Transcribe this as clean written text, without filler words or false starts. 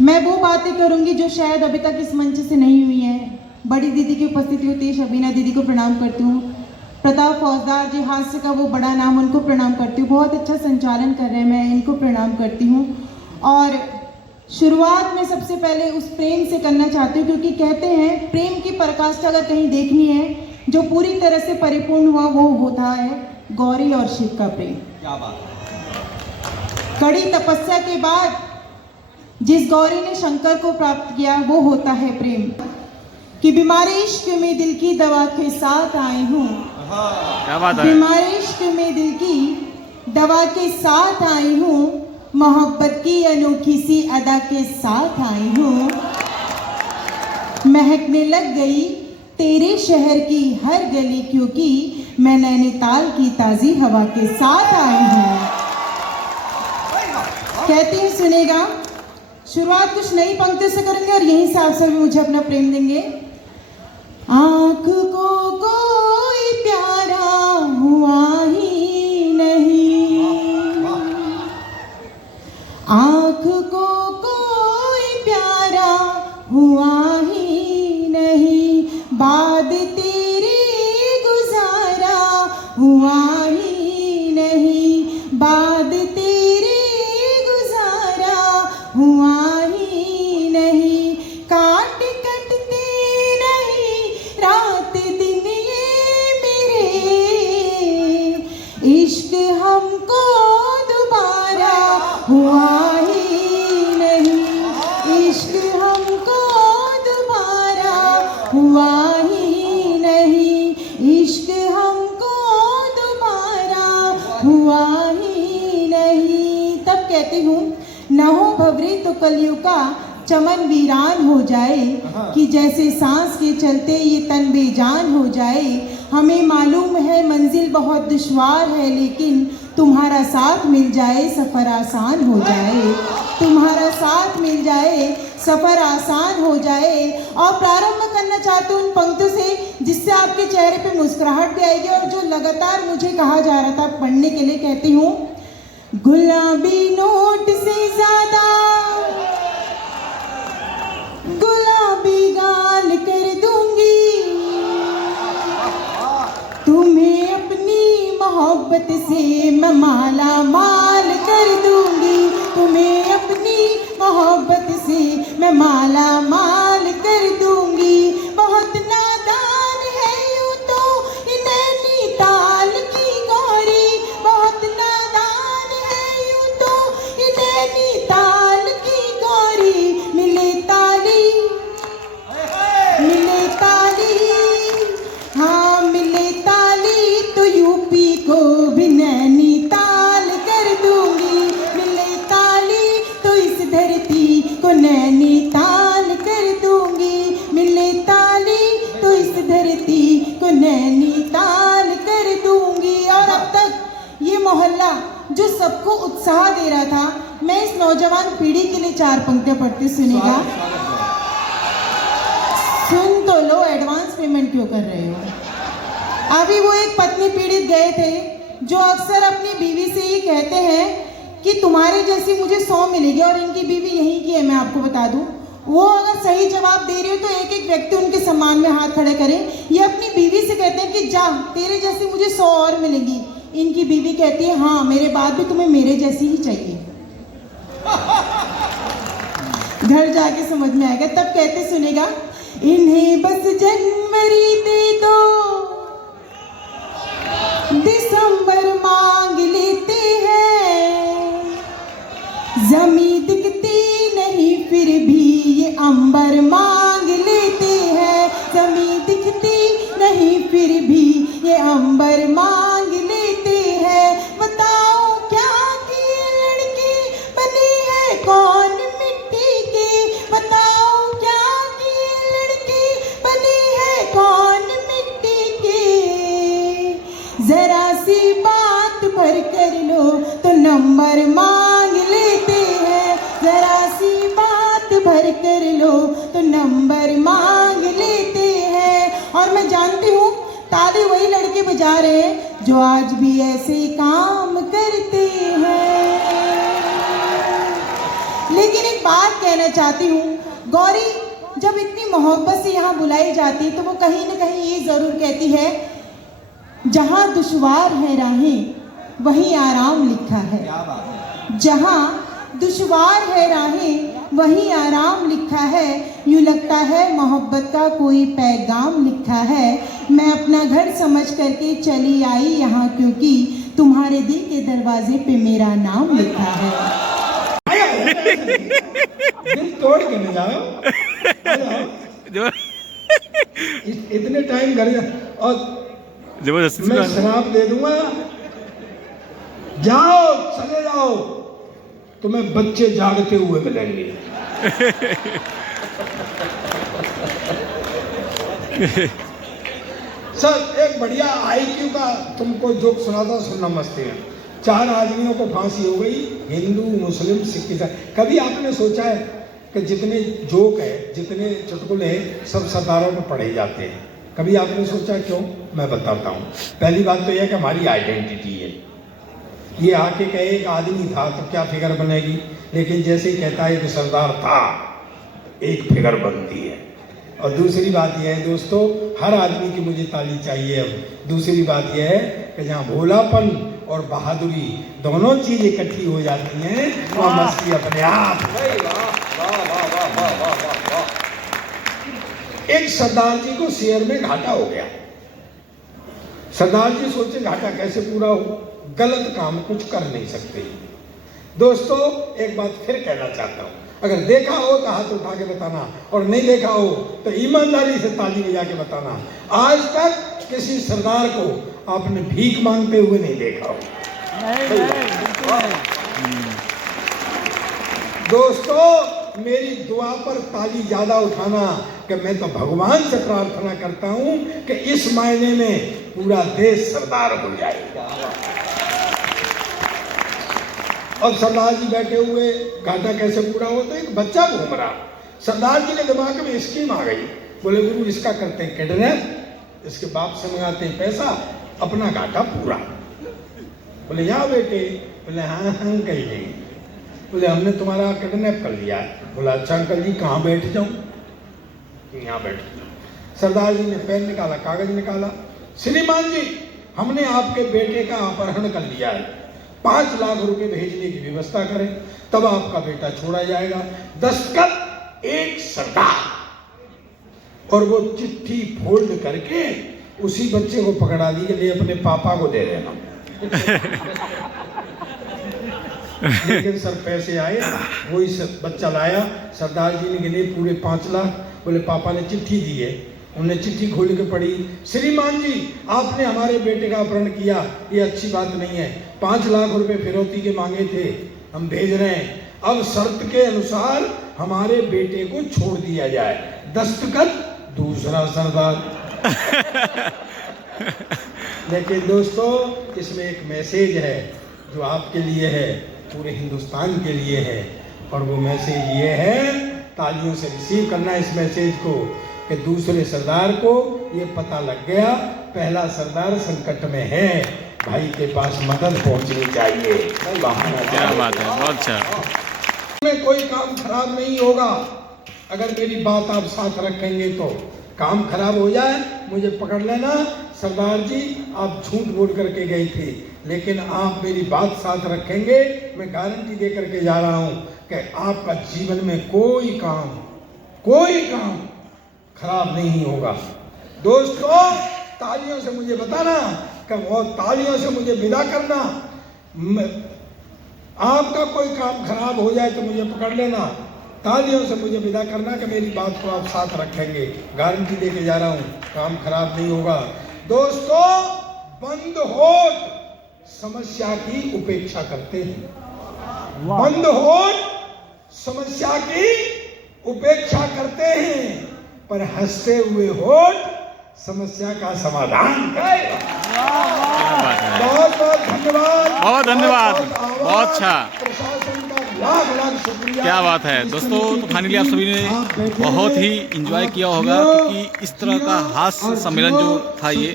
मैं वो बातें करूंगी जो शायद अभी तक इस मंच से नहीं हुई हैं। बड़ी दीदी की उपस्थिति होती है, शबीना दीदी को प्रणाम करती हूँ। प्रताप फौजदार जी, हास्य का वो बड़ा नाम, उनको प्रणाम करती हूँ। बहुत अच्छा संचालन कर रहे हैं, मैं इनको प्रणाम करती हूँ। और शुरुआत में सबसे पहले उस प्रेम से करना चाहती हूँ, क्योंकि कहते हैं प्रेम की पराकाष्ठा अगर कहीं देखनी है, जो पूरी तरह से परिपूर्ण हुआ वो होता है गौरी और शिव का प्रेम। क्या बात है। कड़ी तपस्या के बाद जिस गौरी ने शंकर को प्राप्त किया वो होता है प्रेम। कि बीमारी इश्क में दिल की दवा के साथ आई हूँ, क्या बात है। बीमारी इश्क में दिल की दवा के साथ आई हूँ, मोहब्बत की अनोखी सी अदा के साथ आई हूँ। महकने लग गई तेरे शहर की हर गली, क्योंकि मैं नैनीताल की ताजी हवा के साथ आई हूँ। कहती हूँ सुनेगा। शुरुआत कुछ नई पंक्ति से करेंगे और यहीं से आप सभी मुझे अपना प्रेम देंगे। आँख को कोई प्यारा हुआ ही नहीं, आँख को कोई प्यारा हुआ ही नहीं, बाद तेरे गुजारा हुआ ही नहीं, बाद तेरे गुजारा हुआ ही नहीं। काट कटते नहीं रात दिन ये मेरे, इश्क हमको दोबारा हुआ ही नहीं, इश्क हमको दोबारा हुआ ही नहीं, इश्क हमको दोबारा हुआ ही नहीं। तब कहती हूँ न हो भवरे तो कलयुग का चमन वीरान हो जाए, कि जैसे सांस के चलते ये तन बेजान हो जाए। हमें मालूम है मंजिल बहुत दुश्वार है, लेकिन तुम्हारा साथ मिल जाए सफ़र आसान हो जाए, तुम्हारा साथ मिल जाए सफ़र आसान हो जाए। और प्रारंभ करना चाहती हूँ उन पंक्तियों से जिससे आपके चेहरे पे मुस्कुराहट भी आएगी, और जो लगातार मुझे कहा जा रहा था पढ़ने के लिए। कहती हूँ गुलाबी नोट से ज़्यादा गुलाबी गाल कर दूंगी, तुम्हें अपनी मोहब्बत से मैं माला माल कर दूंगी, तुम्हें अपनी मोहब्बत से मैं माला माल कर दूंगी। बहुत नादान है यूं तो ये नैनीताल की गौरी, बहुत नादान है यूं तो ये नैनीताल की गौरी। मिले ताली, मिले ताली, हाँ मिले ताली तो यूपी को भी नैनीताल कर दूंगी, मिले ताली तो इस धरती को नैनीताल कर दूंगी, मिले ताली तो इस धरती को नैनीताल कर दूंगी। और अब तक ये मोहल्ला जो सबको उत्साह दे रहा था, मैं इस नौजवान पीढ़ी के लिए चार पंक्तियां पढ़ती, सुनेगा। सुन तो लो, एडवांस पेमेंट क्यों कर रहे हो। अभी वो एक पत्नी पीड़ित गए थे जो अक्सर अपनी बीवी से ही कहते हैं कि तुम्हारे जैसी मुझे 100 मिलेगी, और इनकी बीवी यहीं की है, मैं आपको बता दूं। वो अगर सही जवाब दे रही हो तो एक एक व्यक्ति उनके सम्मान में हाथ खड़े करे। ये अपनी बीवी से कहते हैं कि जा तेरे जैसी मुझे 100 और मिलेंगी। इनकी बीवी कहती है हाँ मेरे बाद भी तुम्हें मेरे जैसी ही चाहिए। घर जाके समझ में आएगा। तब कहते सुनेगा, इन्हें बस जनवरी दे दो, दिसंबर मांग लेते हैं, जमीन दिखती नहीं फिर भी ये अंबर मांग लेते हैं, जमीन दिखती नहीं फिर भी ये अंबर मांग लेते हैं। बताओ क्या कि लड़की बनी है कौन मिट्टी की, बताओ क्या कि लड़की बनी है कौन मिट्टी की। जरा सी बात भर कर लो तो नंबर मांग लेते हैं, जरा सी बात भर कर लो तो नंबर मांग लेते हैं। और मैं जानती हूँ ताली वही लड़के बजा रहे हैं जो आज भी ऐसे काम करते हैं, लेकिन एक बात कहना चाहती हूँ, गौरी जब इतनी मोहब्बत से यहाँ बुलाई जाती है तो वो कहीं ना कहीं ये ज़रूर कहती है, जहाँ दुश्वार है राहें वहीं आराम लिखा है। क्या बात है। जहाँ दुश्वार है राहें वहीं आराम लिखा है। यूँ लगता है मोहब्बत का कोई पैगाम लिखा है। मैं अपना घर समझ करके चली आई यहाँ, क्योंकि तुम्हारे दिल के दरवाजे पे मेरा नाम लिखा है। दिल तोड़ के नहीं जाओ, जो इतने टाइम घर और जबरदस्ती मैं शराब दे दूंगा, जाओ चले जाओ, तुम्हें बच्चे जागते हुए मिलेंगे। सर एक बढ़िया आईक्यू का तुमको जोक सुनाता, सुनना मस्ती है। 4 आदमियों को फांसी हो गई, हिंदू मुस्लिम सिख ईसाई। कभी आपने सोचा है कि जितने जोक है, जितने चुटकुले हैं, सब सरदारों में पढ़े जाते हैं? कभी आपने सोचा क्यों? मैं बताता हूँ। पहली बात तो यह है कि हमारी आइडेंटिटी है। ये आके कहे एक आदमी था तो क्या फिगर बनेगी, लेकिन जैसे ही कहता है कि सरदार था, एक फिगर बनती है। और दूसरी बात यह है दोस्तों, हर आदमी की मुझे ताली चाहिए। अब दूसरी बात यह है कि जहाँ भोलापन और बहादुरी दोनों चीज इकट्ठी हो जाती हैं, वहाँ मस्ती अपने आप। एक सरदार जी को शेयर में घाटा हो गया। सरदार जी सोचे घाटा कैसे पूरा हो, गलत काम कुछ कर नहीं सकते। दोस्तों एक बात फिर कहना चाहता हूँ, अगर देखा हो तो हाथ उठा के बताना, और नहीं देखा हो तो ईमानदारी से ताली बजा के बताना। आज तक किसी सरदार को आपने भीख मांगते हुए नहीं देखा हो। दोस्तों मेरी दुआ पर ताली ज्यादा उठाना कि मैं तो भगवान से प्रार्थना करता हूं कि इस महीने में पूरा देश सरदार हो जाए। अब सरदार जी बैठे हुए, घाटा कैसे पूरा हो, तो एक बच्चा घूम रहा। सरदार जी के दिमाग में स्कीम आ गई। बोले गुरु इसका करते हैं किडनैप, इसके बाप से मंगाते हैं पैसा, अपना घाटा पूरा। बोले यहाँ बेटे, बोले हाँ हाँ कहिए। बोले हमने तुम्हारा किडनैप कर लिया है। बोला अच्छा अंकल जी कहाँ बैठ जाऊँ? यहाँ बैठ जाऊँ। सरदार जी ने पेन निकाला, कागज निकाला। श्रीमान जी हमने आपके बेटे का अपहरण कर लिया है, 5 लाख रुपए भेजने की व्यवस्था करें, तब आपका बेटा छोड़ा जाएगा। दस्तखत एक सरदार, और वो चिट्ठी फोल्ड करके उसी बच्चे को पकड़ा दी कि ले अपने पापा को दे देना। लेकिन सर पैसे आए, वही बच्चा लाया, सरदार जी ने गिने पूरे 5 लाख। बोले पापा ने चिट्ठी दी है। उन्होंने चिट्ठी खोल के पढ़ी, श्रीमान जी आपने हमारे बेटे का अपहरण किया, ये अच्छी बात नहीं है, 5 लाख रुपए फिरौती के मांगे थे, हम भेज रहे हैं। अब शर्त के अनुसार हमारे बेटे को छोड़ दिया जाए। दस्तखत दूसरा सरदार। लेकिन दोस्तों इसमें एक मैसेज है जो आपके लिए है, पूरे हिंदुस्तान के लिए है, और वो मैसेज ये है, तालियों से रिसीव करना इस मैसेज को, कि दूसरे सरदार को ये पता लग गया पहला सरदार संकट में है, भाई के पास मदद पहुंचनी चाहिए। क्या बात है, बहुत अच्छा। में कोई काम खराब नहीं होगा अगर मेरी बात आप साथ रखेंगे तो। काम खराब हो जाए मुझे पकड़ लेना, सरदार जी आप झूठ बोल करके गए थे, लेकिन आप मेरी बात साथ रखेंगे, मैं गारंटी दे करके जा रहा हूं कि आपका जीवन में कोई काम खराब नहीं होगा। दोस्तों तालियों से मुझे बताना कि वो तालियों से मुझे विदा करना। आपका कोई काम खराब हो जाए तो मुझे पकड़ लेना, तालियों से मुझे विदा करना कि मेरी बात को आप साथ रखेंगे। गारंटी देके जा रहा हूं काम खराब नहीं होगा। दोस्तों बंद होठ समस्या की उपेक्षा करते हैं, बंद होठ समस्या की उपेक्षा करते हैं, पर हंसते हुए होठ समस्या का समाधान करेगा। बहुत बहुत धन्यवाद, बहुत धन्यवाद, बहुत अच्छा, प्रशासन का लाख शुक्रिया। क्या बात है दोस्तों। तो फाइनली आप सभी ने बहुत ही एंजॉय किया होगा, क्योंकि इस तरह का हास्य सम्मेलन जो था ये